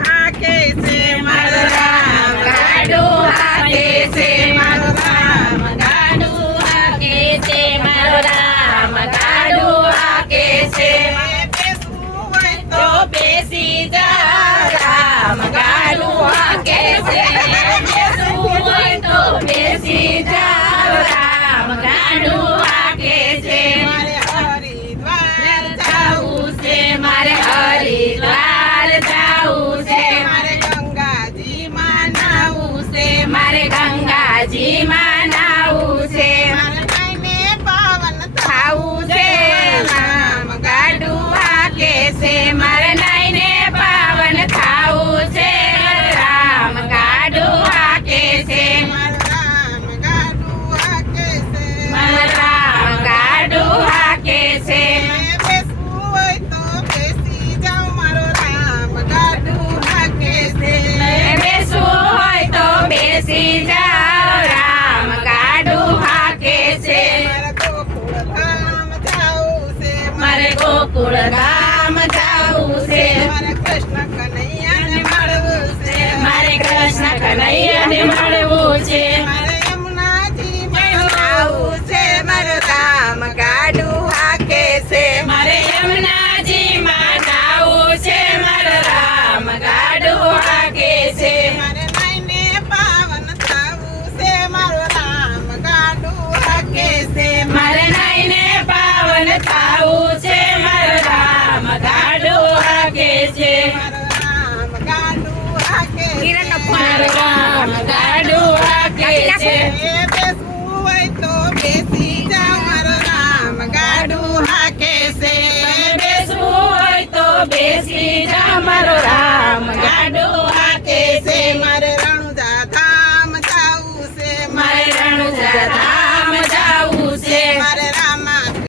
હાકે છે મારો રામ ગાડું હાકે છે મારો રામ ગાડું હાકે છે મારો રામ ગાડું હાકે છે બેસવું હોય તો બેસી જા રામ ગાડું હાકે છે બેસવું હોય તો બેસી જા રામ ગાડું હાકે છે મારે હરિદ્વાર જાવું છે મારે હરિદ્વાર જાવું છે મારે ગંગાજીમાં નાવું છે મારે ગંગાજીમાં નાવું છે મારે નાઈને પાવન ખાવું છે રામ ગાડું હાકે છે મારે નાઈને પાવન ખાવું છે રામ ગાડું હાકે છે મારા રામ ગાડું હાકે છે મારા રામ ગાડું હાકે છે બેસવું હોય તો બેસી જાઉં મારો રામ ગાડું હાકે છે બેસવું હોય તો બેસી જાઓ રામ ગાડું હાકે છે મારે ગોકુળ ધામ જાવું છે મારે ગોકુળ ધામ જાવું છે મારે કૃષ્ણ કને